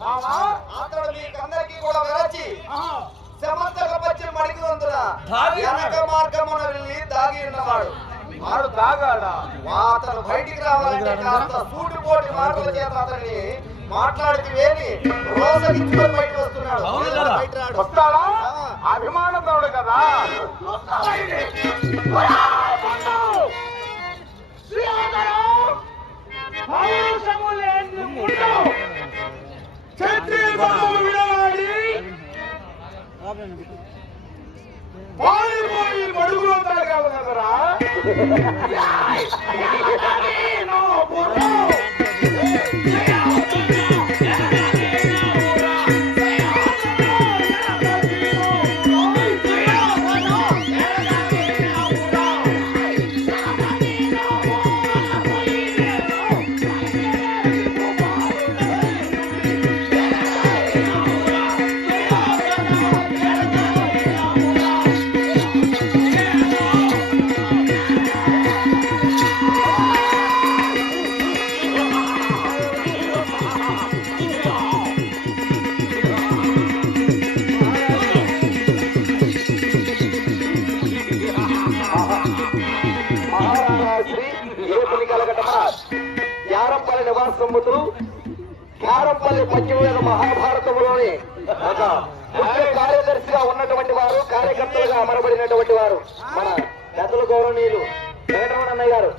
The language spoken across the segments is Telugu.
అతడు మీకందరికీ కూడా విరచి సమంతక పచ్చి మడికినందున వెనక మార్గమున వెళ్ళి దాగి ఉన్నవాడు. వాడు దాగాడా? అతను బయటికి రావాలంటే కాస్త సూటిపోటి మాటల చేత అతన్ని మాట్లాడితే వేని రోజుకి బయటకు వస్తున్నాడు. వస్తాడా? అభిమానతోడు కదా. మడుగులు ఉంటాడు కాదు కదరా. క్యారంపల్లి నివాసముతులు క్యారంపల్లి పశ్చిమ మహాభారతంలోని ఒక ముఖ్య కార్యదర్శిగా ఉన్నటువంటి వారు, కార్యకర్తలుగా అమరబడినటువంటి వారు మన పెద్దల గౌరవనీయులు వెంకటరమణయ్య గారు.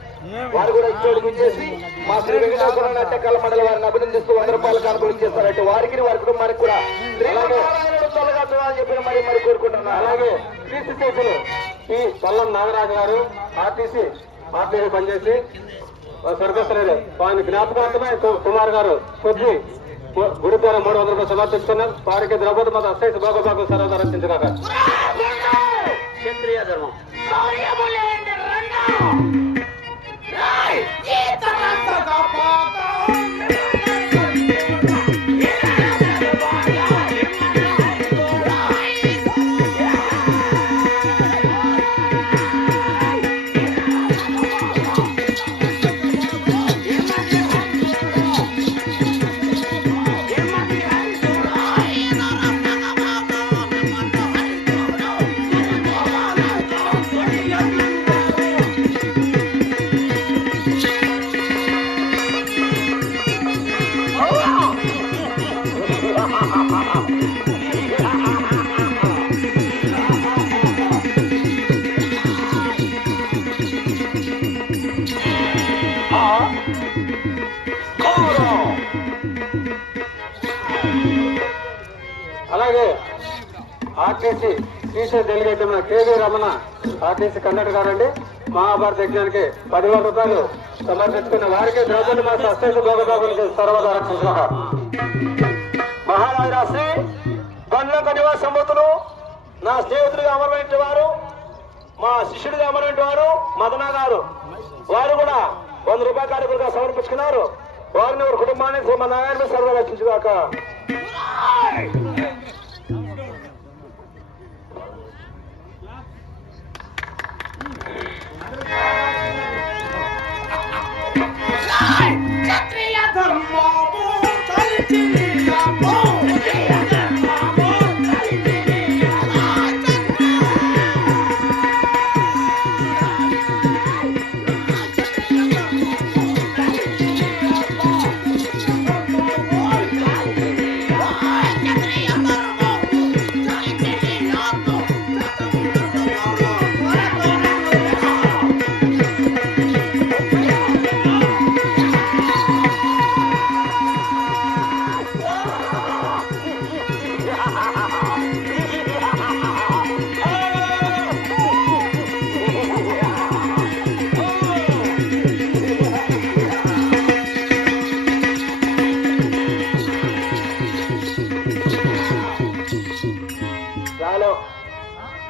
వారు కూడా ఇచ్చోటికి చేసి మా శ్రీ వెంకటేశ్వర నాట్యకాల మండలి వారిని అభినందిస్తూ 100 రూపాయలు కానుకలు చేస్తారంటే వారికి వారి కుటుంబానికి కూడా తొలగా అని చెప్పి మరి కోరుకుంటున్నాను. అలాగే క్రీస్తు చేతులు ఈ పల్లం నాగరాజు గారు ఆర్టీసీ పనిచేసి స్వర్గస్థులైన వారిని జ్ఞాపకార్థమే కుమార్ గారు కొద్ది గుడి ద్వారా 300 రూపాయలు సమర్పిస్తున్నారు. వారికి ద్రౌపది మాత అస్తైత భోగభాగం సర్వదర్శించగాక. క్షత్రియ ధర్మం అలాగే ఆర్టీసీ టీచర్ డెలిగేట్ మన కేవీ రమణ ఆర్టీసీ కన్నడ గారండి మహాభారత యజ్ఞానికి 10,000 రూపాయలు సమర్పించుకున్న వారికి ద్రౌపది మాత అస్తైత భోగభాగులకి సర్వదా రక్షించగా. మహారాజరాశ్రీ బండ్ల నివాసంబతులు నా స్నేహితుడిగా అమరమైన వారు, మా శిష్యుడిగా అమరమైన వారు మదన గారు, వారు కూడా 100 రూపాయల కానుకలుగా సమర్పించుకున్నారు. వారిని వారి కుటుంబాన్ని శ్రీమన్నారాయణ సర్వ రక్షించుగాక.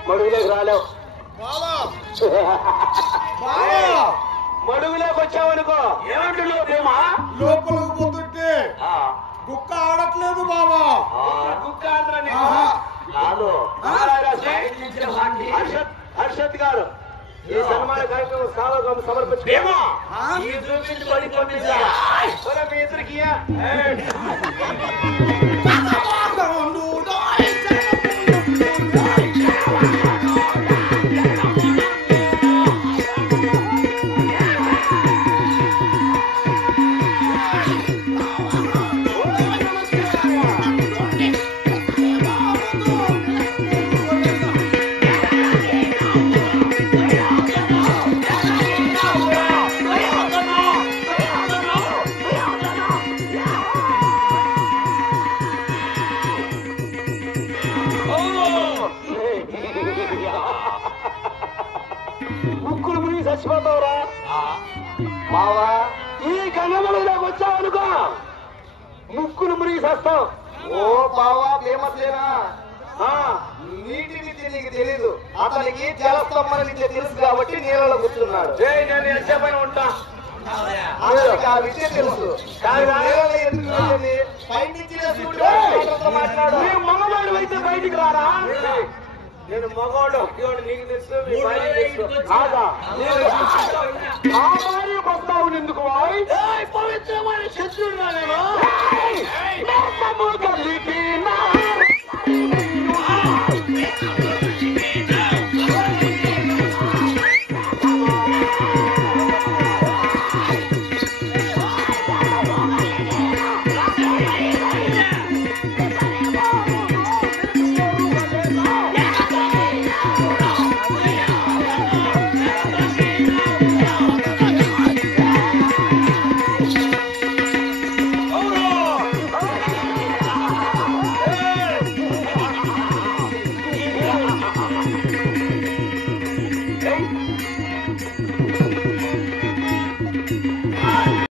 మడుగులోకి రాలేవు, మడుగులోకి వచ్చావనుకో ఏమంటున్నావు భీమా? లోపలికి పోతుంటే కుక్క ఆడట్లేదు బాబా. కుక్క కాదు. హర్షత్ గారు ఈ సన్మాన కార్యక్రమం సావకం సమర్పించుకో. ఈ చూపించి పడి పంపించా మీ ఇద్దరికి ముక్కులు మునిగి చచ్చిపోతావురా మావా. ఈ గంగమలో దాకా వచ్చావనుకో ముక్కులు మునిగి చస్తావు. ఓ బావా ఫేమస్లేనా? నీటి విద్య నీకు తెలీదు. అతనికి జలస్తంభన విద్య తెలుసు కాబట్టి నీళ్ళలో కూర్చున్నాడు. నేను ఎంతసేపైనా ఉంటా. అతనికి ఆ విద్య తెలుసు. మాట్లాడు. మగవాడు అయితే బయటికి రారా? నేను మగవాడు నీకు తెలుసు. ఆ భార్య వస్తావు ఎందుకు? పవిత్రమైన శత్రుడు నేను.